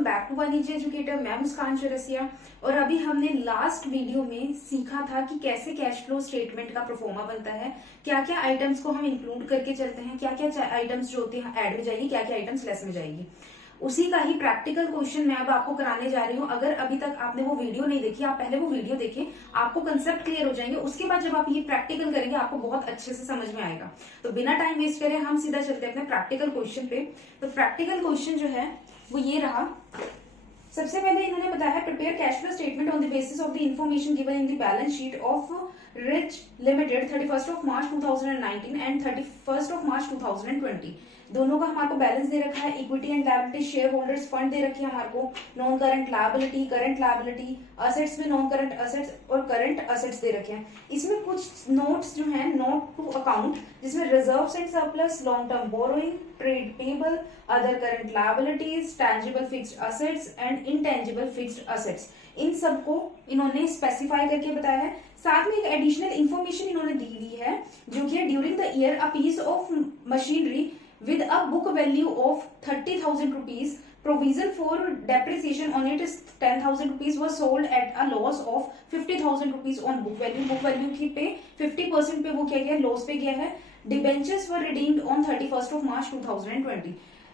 Welcome back to वाणिज्य educator. मैं मुस्कान चौरसिया और अभी हमने लास्ट वीडियो में सीखा था कि कैसे कैश फ्लो स्टेटमेंट का प्रोफोर्मा बनता है, क्या क्या आइटम्स को हम इंक्लूड करके चलते हैं, क्या क्या आइटम्स जो होती है ऐड में जाएगी, क्या क्या आइटम्स लेस में जाएगी। उसी का ही प्रैक्टिकल क्वेश्चन मैं अब आपको कराने जा रही हूँ। अगर अभी तक आपने वो वीडियो नहीं देखी, आप पहले वो वीडियो देखें, आपको कंसेप्ट क्लियर हो जाएंगे। उसके बाद जब आप ये प्रैक्टिकल करेंगे आपको बहुत अच्छे से समझ में आएगा। तो बिना टाइम वेस्ट करें हम सीधा चलते हैं अपने प्रैक्टिकल क्वेश्चन पे। तो प्रैक्टिकल क्वेश्चन जो है वो ये रहा। सबसे पहले इन्होंने बताया है prepare cash flow statement on the basis of the information given in the balance sheet of Rich limited 31st of March 2019 and 31st of March 2020। दोनों का हमारे को बैलेंस दे रखा है, equity and liability, shareholders fund दे रखी है हमारे को, non current liability, current liability, assets में नॉन करंट असेट्स और करंट असेट्स दे रखे हैं। इसमें कुछ नोट्स जो है, नोट टू अकाउंट, जिसमें reserves and surplus, long term borrowing, trade payable, other current liabilities, tangible fixed assets and intangible fixed assets, इन सबको इन्होंने स्पेसिफाई करके बताया है। साथ में एक एडिशनल इंफॉर्मेशन इन्होंने दी हुई है जो कि during the year a piece of machinery with a book value of 30,000 rupees, provision for depreciation on it is 10,000 rupees, was sold at a loss of 50,000 rupees on book value। book value की पे 50% पे वो क्या गया, loss पे गया है। Debentures were redeemed on 31st of March 2020।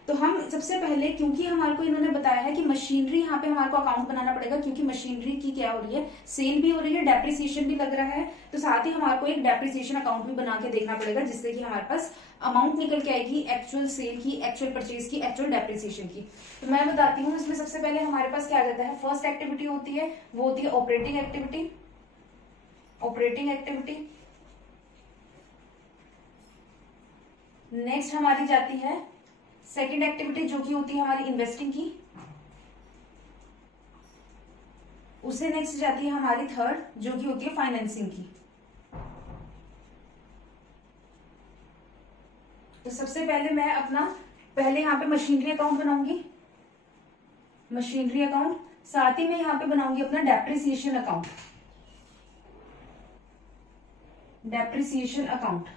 तो हम सबसे पहले, क्योंकि हमारे को इन्होंने बताया है कि मशीनरी, यहाँ पे हमारे को अकाउंट बनाना पड़ेगा क्योंकि मशीनरी की क्या हो रही है, सेल भी हो रही है, डेप्रिसिएशन भी लग रहा है। तो साथ ही हमारे को एक डेप्रिसिएशन अकाउंट भी बना के देखना पड़ेगा जिससे कि हमारे पास अमाउंट निकल के आएगी एक्चुअल सेल की, एक्चुअल परचेज की, एक्चुअल डेप्रिसिएशन की। तो मैं बताती हूँ इसमें सबसे पहले हमारे पास क्या आ जाता है। फर्स्ट एक्टिविटी होती है वो होती है operating activity. Operating activity next हमारी जाती है सेकेंड एक्टिविटी जो कि होती है हमारी इन्वेस्टिंग की। उससे नेक्स्ट जाती है हमारी थर्ड जो कि होती है फाइनेंसिंग की। तो सबसे पहले मैं अपना पहले यहाँ पे मशीनरी अकाउंट बनाऊंगी, मशीनरी अकाउंट। साथ ही मैं यहाँ पे बनाऊंगी अपना डेप्रिसिएशन अकाउंट, डेप्रिसिएशन अकाउंट।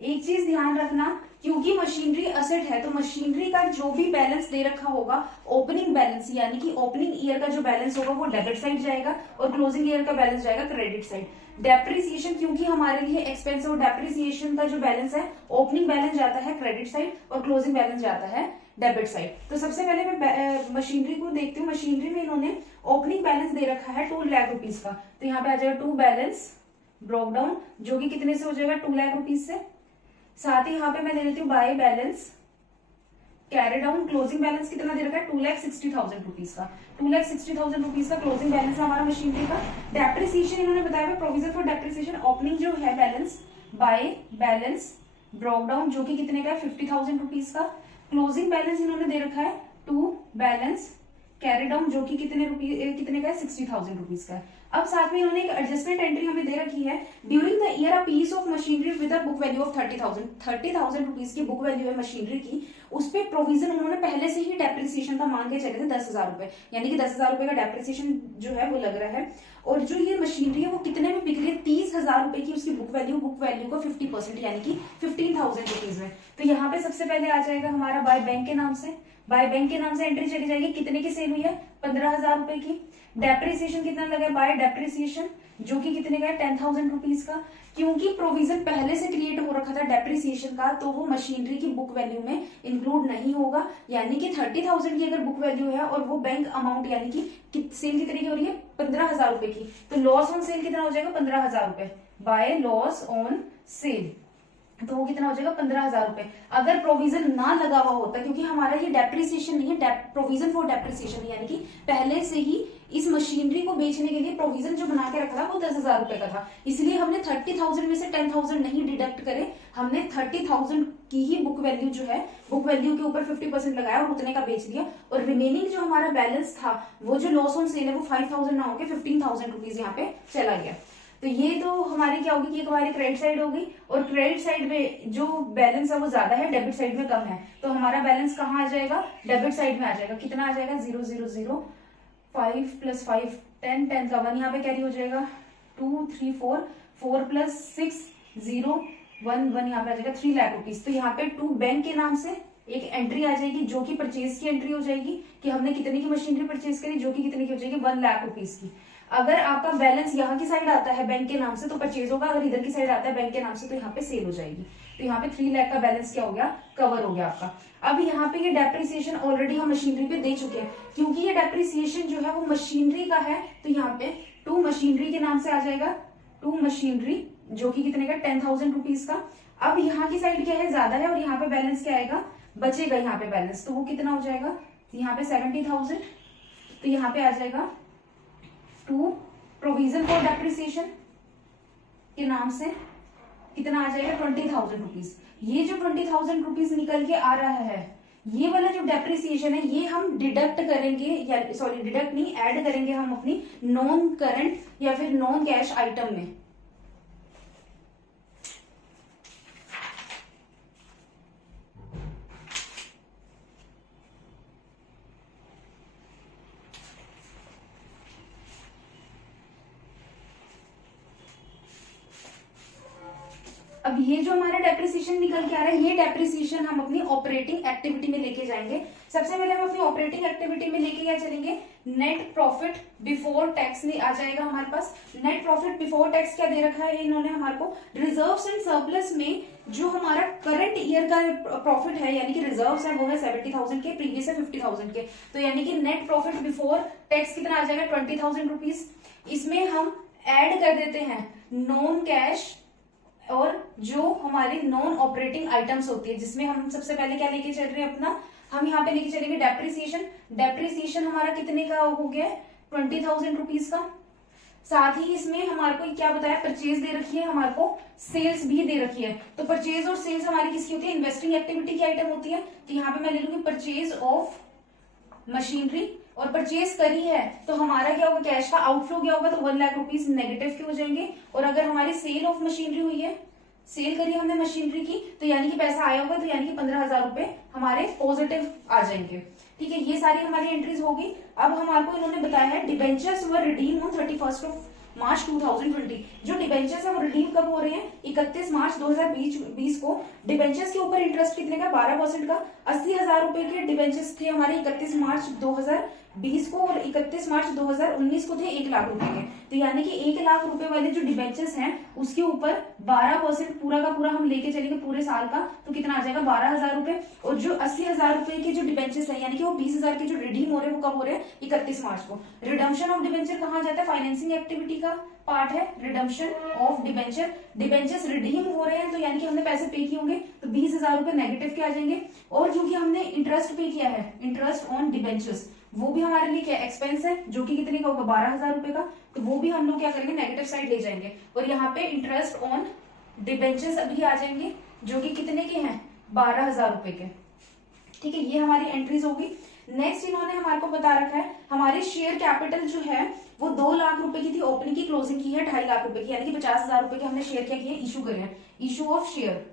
एक चीज ध्यान रखना, क्योंकि मशीनरी असेट है तो मशीनरी का जो भी बैलेंस दे रखा होगा, ओपनिंग बैलेंस यानी कि ओपनिंग ईयर का जो बैलेंस होगा वो डेबिट साइड जाएगा और क्लोजिंग ईयर का बैलेंस जाएगा क्रेडिट साइड। डेप्रिसिएशन क्योंकि हमारे लिए एक्सपेंस है, डेप्रिसिएशन का जो बैलेंस है, ओपनिंग बैलेंस जाता है क्रेडिट साइड और क्लोजिंग बैलेंस जाता है डेबिट साइड। तो सबसे पहले मैं मशीनरी को देखती हूँ। मशीनरी में इन्होंने ओपनिंग बैलेंस दे रखा है 2 लाख रुपीज का। तो यहाँ पे आ जाएगा टू बैलेंस ब्रोक डाउन जो कि कितने से हो जाएगा, 2 लाख रुपीज से। साथ ही यहाँ पे मैं ले लेती हूँ by balance carry down. Closing balance कितना दे रखा है, 2,60,000 रुपीज का। 2,60,000 रुपीज का क्लोजिंग बैलेंस है हमारा मशीनरी का। डेप्रिसिएशन इन्होंने बताया प्रोविजन फॉर डेप्रिसिएशन, ओपनिंग जो है balance by balance broke down जो कि कितने का है, 50,000 रुपीज का। क्लोजिंग बैलेंस इन्होंने दे रखा है टू बैलेंस कैरी डाउन जो कि कितने का है, 60,000 रुपीज का है। अब साथ में इन्होंने एक एडजस्टमेंट एंट्री हमें दे रखी है, during the year a piece of machinery with a book value of 30,000 rupees की बुक वैल्यू है मशीनरी की। उस पे प्रोविजन उन्होंने पहले से ही डेप्रिसिएशन का मांग के चले थे 10,000 रुपए, यानी कि 10,000 रुपए का डेप्रिसिएशन जो है वो लग रहा है। और जो ये मशीनरी है वो कितने में बिक रही है, 30,000 रुपए की उसकी बुक वैल्यू का 50% यानी कि 15,000 रुपीज में। तो यहाँ पे सबसे पहले आ जाएगा हमारा बाय बैंक के नाम से, बाय बैंक के नाम से एंट्री चली जाएगी। कितने की सेल हुई है, 15,000 रुपए की। डेप्रिसिएशन कितना लगा है, बाय डेप्रिसिएशन जो कि कितने का है, 10,000 रुपीज का। क्योंकि प्रोविजन पहले से क्रिएट हो रखा था डेप्रिसिएशन का तो वो मशीनरी की बुक वैल्यू में इंक्लूड नहीं होगा। यानी कि 30,000 की अगर बुक वैल्यू है और वो बैंक अमाउंट यानी कि सेल कितने की हो रही है, 15,000 रुपए की, तो लॉस ऑन सेल कितना हो जाएगा, 15,000 रुपए। बाय लॉस ऑन सेल तो वो कितना हो जाएगा, 15,000 रुपए। अगर प्रोविजन ना लगा हुआ होता, क्योंकि हमारा ये डेप्रिसिएशन नहीं है, प्रोविजन फॉर डेप्रिसिएशन, यानी कि पहले से ही इस मशीनरी को बेचने के लिए प्रोविजन जो बना के रखा था वो 10,000 रुपए का था। इसलिए हमने 30,000 में से 10,000 नहीं डिडक्ट करे, हमने 30,000 की ही बुक वैल्यू जो है, बुक वैल्यू के ऊपर 50% लगाया और उतने का बेच दिया। और रिमेनिंग जो हमारा बैलेंस था वो जो लॉस ऑन सेल है वो 5,000 ना होकर 15,000 रुपीज यहाँ पे चला गया। तो ये तो हमारी क्या होगी कि एक हमारी क्रेडिट साइड होगी और क्रेडिट साइड में जो बैलेंस है वो ज्यादा है, डेबिट साइड में कम है। तो हमारा बैलेंस कहाँ आ जाएगा, डेबिट साइड में आ जाएगा। कितना आ जाएगा, 0,0,0, 5 + 5 10, 10 का 1 यहाँ पे कैरी हो जाएगा, 2 3 4, 4 + 6 0 1 1 यहाँ पे आ जाएगा 3 लाख रुपीज। तो यहाँ पे टू बैंक के नाम से एक एंट्री आ जाएगी जो कि परचेज की एंट्री हो जाएगी कि हमने कितने की मशीनरी परचेज करी, जो कि कितने की हो जाएगी 1 लाख रुपीज की। अगर आपका बैलेंस यहाँ की साइड आता है बैंक के नाम से तो परचेज होगा, अगर इधर की साइड आता है बैंक के नाम से तो यहाँ पे सेल हो जाएगी। तो यहाँ पे 3 लाख का बैलेंस क्या हो गया, कवर हो गया आपका। अब यहाँ पे ये डेप्रिसिएशन ऑलरेडी हम मशीनरी पे दे चुके हैं, क्योंकि ये डेप्रिसिएशन जो है वो मशीनरी का है तो यहाँ पे टू मशीनरी के नाम से आ जाएगा, टू मशीनरी, जो कि कितने का 10,000 रुपीज का। अब यहाँ की साइड क्या है, ज्यादा है, और यहाँ पे बैलेंस क्या आएगा, बचेगा यहाँ पे बैलेंस, तो वो कितना हो जाएगा, यहाँ पे 70,000, तो यहाँ पे आ जाएगा टू प्रोविजन फॉर डेप्रिसिएशन के नाम से कितना आ जाएगा 20,000 रुपीज। ये जो 20,000 रुपीज निकल के आ रहा है, ये वाला जो डेप्रिसिएशन है ये हम डिडक्ट करेंगे, या सॉरी डिडक्ट नहीं, ऐड करेंगे हम अपनी नॉन करंट या फिर नॉन कैश आइटम में। अब ये जो हमारा डेप्रिसिएशन निकल के आ रहा है, ये डेप्रिसिएशन हम अपनी ऑपरेटिंग एक्टिविटी में लेके जाएंगे। सबसे पहले हम अपनी ऑपरेटिंग एक्टिविटी में लेके क्या चलेंगे, नेट प्रॉफिट बिफोर टैक्स में आ जाएगा हमारे पास। नेट प्रॉफिट बिफोर टैक्स क्या दे रखा है इन्होंने हमारे को, रिजर्व्स एंड सरप्लस में जो हमारा करंट ईयर का प्रॉफिट है यानी कि रिजर्व्स है वो है 70,000 के, प्रीवियस है 50,000 के, तो यानी कि नेट प्रॉफिट बिफोर टैक्स कितना आ जाएगा 20,000 रुपीज। इसमें हम ऐड कर देते हैं नॉन कैश और जो हमारी नॉन ऑपरेटिंग आइटम्स होती है, जिसमें हम सबसे पहले क्या लेके चल रहे हैं अपना, हम यहाँ पे लेके चलेंगे डेप्रिसिएशन। डेप्रिसिएशन हमारा कितने का हो गया 20,000 रुपीज का। साथ ही इसमें हमारे को क्या बताया, परचेज दे रखी है, हमारे को सेल्स भी दे रखी है। तो परचेज और सेल्स हमारी किसकी होती है, इन्वेस्टिंग एक्टिविटी की आइटम होती है। तो यहाँ पे मैं ले लूंगी परचेज ऑफ मशीनरी, और परचेज करी है तो हमारा क्या होगा, कैश का आउटफ्लो क्या होगा, तो 1 लाख रुपीज नेगेटिव के हो जाएंगे। और अगर हमारी सेल ऑफ मशीनरी हुई है, सेल करी हमने मशीनरी की, तो यानी कि पैसा आया होगा, तो यानी कि 15,000 रुपए हमारे पॉजिटिव आ जाएंगे। ठीक है, ये सारी हमारी एंट्रीज होगी। अब हमारे को इन्होंने बताया है डिबेंचर्स वर रिडीम ऑन 31 मार्च 2020। जो डिबेंचर्स है वो रिडीम कब हो रहे हैं, 31 मार्च 2020 को। डिबेंचर्स के ऊपर इंटरेस्ट कितने का, 12% का। 80,000 रुपए के डिबेंचर्स थे हमारे 31 मार्च 2020 को, और 31 मार्च 2019 को थे 1 लाख रुपए के। तो यानी कि 1 लाख रुपए वाले जो डिबेंचर्स हैं उसके ऊपर 12% पूरा का पूरा हम लेके चलेंगे पूरे साल का, तो कितना आ जाएगा 12,000 रुपए। और जो 80,000 रुपए के जो डिबेंचर्स है यानी कि वो 20,000 के जो रिडीम हो रहे हैं वो कब हो रहे हैं, 31 मार्च को। रिडम्पशन ऑफ डिबेंचर कहाँ जाता है, फाइनेंसिंग एक्टिविटी का पार्ट है redemption of debenture. Debentures redeem हो रहे हैं तो यानी कि हमने पैसे पे किए होंगे, तो 20,000 रुपए नेगेटिव के आ जाएंगे। और जो कि हमने इंटरेस्ट पे किया है, इंटरेस्ट ऑन डिबेंचर्स, वो भी हमारे लिए क्या एक्सपेंस है, जो कि कितने का होगा 12,000 रुपए का, तो वो भी हम लोग क्या करेंगे नेगेटिव साइड ले जाएंगे। और यहाँ पे इंटरेस्ट ऑन डिबेंचर्स अभी आ जाएंगे जो कि कितने के हैं 12,000 रुपए के। ठीक है, ये हमारी एंट्रीज होगी। नेक्स्ट इन्होंने हमारे को बता रखा है हमारे शेयर कैपिटल जो है वो 2 लाख रुपए की थी, ओपनिंग की, क्लोजिंग की है 2.5 लाख रुपए की, यानी कि 50,000 रुपए के हमने शेयर क्या किए, इशू करे हैं। Issue of share,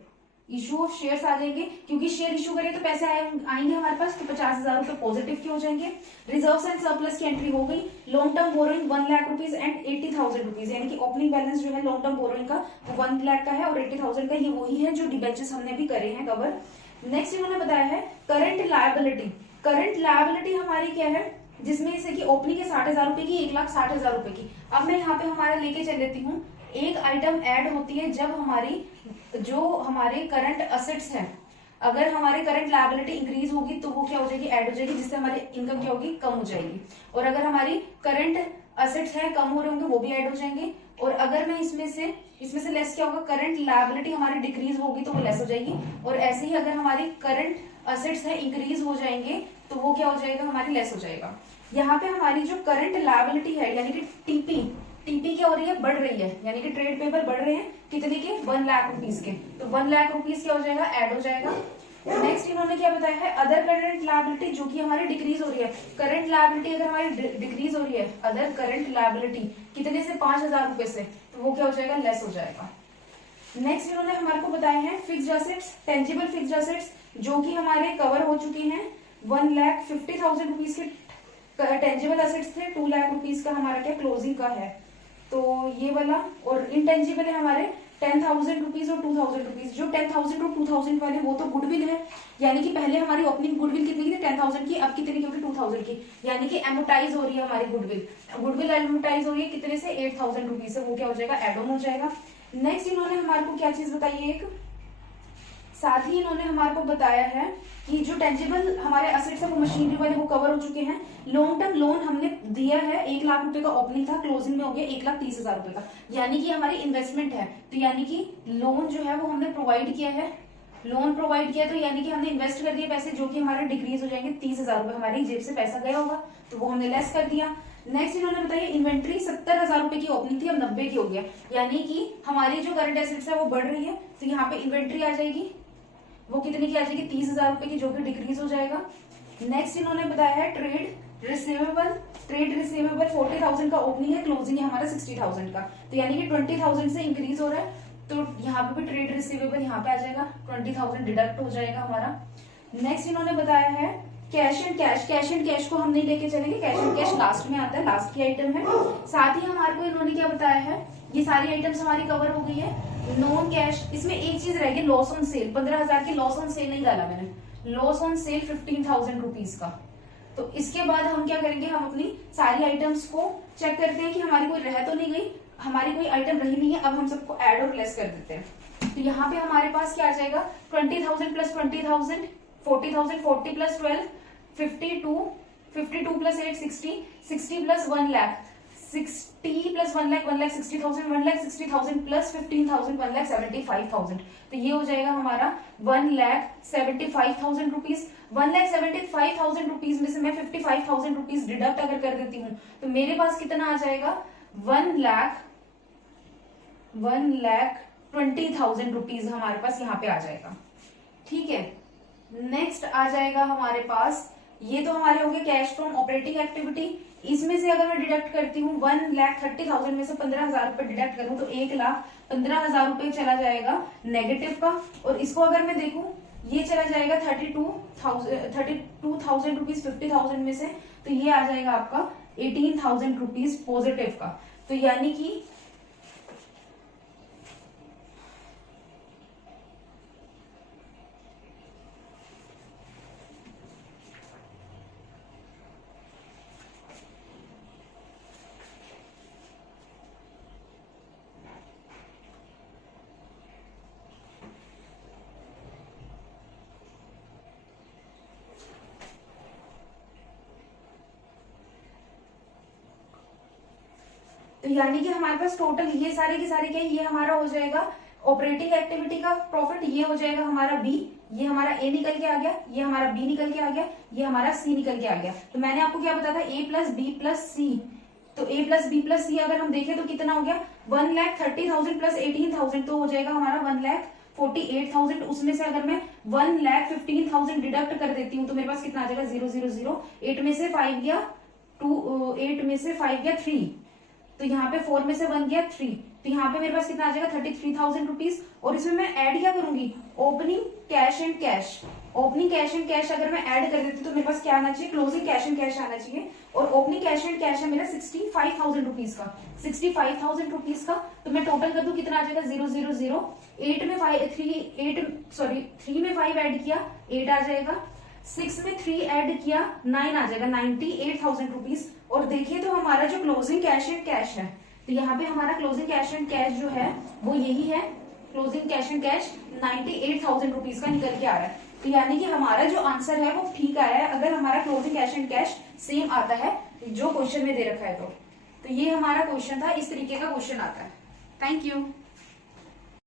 issue of shares आ जाएंगे, क्योंकि शेयर इशू करें तो पैसे आएंगे हमारे पास, तो 50,000 रुपए पॉजिटिव के हो जाएंगे। रिजर्व्स एंड सरप्लस की एंट्री हो गई। Long term borrowing 1 lakh rupees and 80,000 rupees, यानी कि ओपनिंग बैलेंस जो है लॉन्ग टर्म बोरोइंग का वो 1 लाख का है, और 80,000 का ये वही है जो डिबेंचर्स हमने भी करे हैं कवर। नेक्स्ट इन्होंने बताया है करंट लायबिलिटी। करंट लायबिलिटी हमारी क्या है, जिसमें से कि ओपनिंग है 60,000 रुपए की, 1,60,000 रुपए की। अब मैं यहाँ पे हमारा लेके चल लेती हूँ, एक आइटम ऐड होती है जब हमारी जो हमारे करंट असेट्स हैं, अगर हमारे करंट लायबिलिटी इंक्रीज होगी तो वो क्या हो जाएगी, ऐड हो जाएगी, जिससे हमारी इनकम क्या होगी, कम हो जाएगी। और अगर हमारी करंट असेट्स हैं कम हो रहे होंगे वो भी ऐड हो जाएंगे। और अगर मैं इसमें से लेस क्या होगा, करंट लायबिलिटी हमारी डिक्रीज होगी तो वो लेस हो जाएगी। और ऐसे ही अगर हमारी करंट असेट्स है इंक्रीज हो जाएंगे तो वो क्या हो जाएगा, हमारी लेस हो जाएगा। यहाँ पे हमारी जो करंट लायबिलिटी है यानी कि टीपी क्या हो रही है, बढ़ रही है, यानी कि ट्रेड पेपर बढ़ रहे हैं कितने के, 1 लाख रुपीज के, तो 1 लाख रुपीज क्या हो जाएगा, ऐड हो जाएगा। नेक्स्ट इन्होंने क्या बताया है, अदर करंट लायबिलिटी जो कि हमारी डिक्रीज हो रही है। करंट लायबिलिटी अगर हमारी डिक्रीज हो रही है, अदर करंट लायबिलिटी कितने से, 5,000 रुपए से, तो वो क्या हो जाएगा, लेस हो जाएगा। नेक्स्ट इन्होंने हमारे को बताया है fixed assets, tangible fixed assets जो कि हमारे कवर हो चुके हैं। 1,50,000 रुपीज के टेंजिबल असेट्स थे, 2 लाख रुपीज का हमारा क्या क्लोजिंग का है, तो ये वाला। और इनटेंजिबल है हमारे 10,000 और 2,000 जो 10,000 और 2,000 वाले वो तो गुडविल है, यानी कि पहले हमारी ओपनिंग गुडविल कितनी की थी 10,000 की, अब कितनी की होगी 2,000 की, यानी कि एमोटाइज हो रही है हमारी गुडविल। गुडविल एमोटाइज हो रही है कितने से 8,000 रुपीज से, वो क्या हो जाएगा एड ऑन हो जाएगा। नेक्स्ट इन्होंने हमारे को क्या चीज बताई है, एक साथ ही इन्होंने हमारे को बताया है कि जो टेंजिबल हमारे असेट्स है वो मशीनरी वाले वो कवर हो चुके हैं। लॉन्ग टर्म लोन हमने दिया है 1 लाख रुपए का ओपनिंग था, क्लोजिंग में हो गया 1,30,000 रुपए का, यानी कि हमारी इन्वेस्टमेंट है, तो यानी कि लोन जो है वो हमने प्रोवाइड किया है, लोन प्रोवाइड किया तो यानी कि हमने इन्वेस्ट कर दिए पैसे, जो कि हमारे डिक्रीज हो जाएंगे 30,000 रुपए, हमारी जेब से पैसा गया होगा तो वो हमने लेस कर दिया। नेक्स्ट इन्होंने बताया इन्वेंट्री 70,000 रुपए की ओपनिंग थी, अब 90 की हो गया, यानी कि हमारी जो करंट एसेट्स है वो बढ़ रही है, तो यहाँ पे इन्वेंट्री आ जाएगी, वो कितने की आ जाएगी 30,000 रुपए की, जो कि डिक्रीज हो जाएगा। नेक्स्ट इन्होंने बताया है ट्रेड रिसीवेबल, ट्रेड रिसीवेबल 40,000 का ओपनिंग है, क्लोजिंग है हमारा 60,000 का, तो यानी कि 20,000 से इंक्रीज हो रहा है, तो यहाँ पे भी ट्रेड रिसीवेबल यहाँ पे आ जाएगा, 20,000 डिडक्ट हो जाएगा हमारा। नेक्स्ट इन्होंने बताया है cash and cash, cash and cash को हम नहीं लेके चलेंगे, कैश एंड कैश लास्ट में आता है, लास्ट की आइटम है। साथ ही हमारे को इन्होंने क्या बताया है, ये सारी आइटम्स हमारी कवर हो गई है। नॉन कैश, इसमें एक चीज रहेगी लॉस ऑन सेल, 15,000 की लॉस ऑन सेल नहीं डाला मैंने, लॉस ऑन सेल 15,000 रुपीज का। तो इसके बाद हम क्या करेंगे, हम अपनी सारी आइटम्स को चेक करते हैं कि हमारी कोई रह तो नहीं गई, हमारी कोई आइटम रही नहीं है, अब हम सबको ऐड और लेस कर देते हैं। तो यहाँ पे हमारे पास क्या आ जाएगा 20,000 plus 20,000 40,000, 40 plus 12 52, 52 plus 8 60, 60 plus 1 lakh 60 plus 1 lakh 1,60,000, 1,60,000 plus 15,000 1,75,000, तो ये हो जाएगा हमारा 1,75,000 रुपीज। 1,75,000 रुपीज में से मैं 55,000 रुपीज डिडक्ट अगर कर देती हूँ तो मेरे पास कितना आ जाएगा 1,20,000 रुपीज हमारे पास यहाँ पे आ जाएगा। ठीक है, नेक्स्ट आ जाएगा हमारे पास, ये तो हमारे हो गए कैश फ्रॉम ऑपरेटिंग एक्टिविटी, इसमें से अगर मैं डिडक्ट करती हूँ 1,30,000 में से 15,000 रुपए डिडक्ट करूँ तो 1,15,000 रुपए चला जाएगा नेगेटिव का, और इसको अगर मैं देखूं ये चला जाएगा 32,000 रुपीज 50,000 में से, तो ये आ जाएगा आपका 18,000 रुपीज पॉजिटिव का, तो यानी कि तो यानी कि हमारे पास टोटल ये सारे के सारे क्या, ये हमारा हो जाएगा ऑपरेटिंग एक्टिविटी का प्रॉफिट, ये हो जाएगा हमारा बी, ये हमारा ए निकल के आ गया, ये हमारा बी निकल के आ गया, ये हमारा सी निकल के आ गया। तो मैंने आपको क्या बताया था ए प्लस बी प्लस सी, तो ए प्लस बी प्लस सी अगर हम देखें तो कितना हो गया 1,30,000 प्लस 18,000, तो हो जाएगा हमारा 1,48,000। उसमें से अगर मैं 1,15,000 डिडक्ट कर देती हूँ तो मेरे पास कितना आ जाएगा 0,0,0, 8 में से 5 गया 2, 8 में से 5 गया 3, तो यहाँ पे 4 में से 1 गया 3, तो यहाँ पे मेरे पास कितना आ जाएगा 33,000 रुपीज। और इसमें मैं ऐड क्या करूंगी opening cash and cash, opening cash and cash अगर मैं ऐड कर देती तो मेरे पास क्या आना चाहिए क्लोजिंग कैश एंड कैश आना चाहिए, और ओपनिंग कैश एंड कैश है मेरा 65,000 रुपीज का, 65,000 रुपीज का, तो मैं टोटल कर दूं कितना आ जाएगा 0,0,0, 8 में 3 में 5 ऐड किया 8 आ जाएगा, 6 में 3 ऐड किया 9 आ जाएगा 98,000 रुपीज। और देखिए तो हमारा जो क्लोजिंग कैश एंड कैश है, तो यहाँ पे हमारा क्लोजिंग कैश एंड कैश जो है वो यही है, closing cash and cash 98,000 rupees का निकल के आ रहा है, तो यानी कि हमारा जो आंसर है वो ठीक आया है अगर हमारा closing cash and cash same आता है जो क्वेश्चन में दे रखा है तो ये हमारा क्वेश्चन था, इस तरीके का क्वेश्चन आता है। Thank you.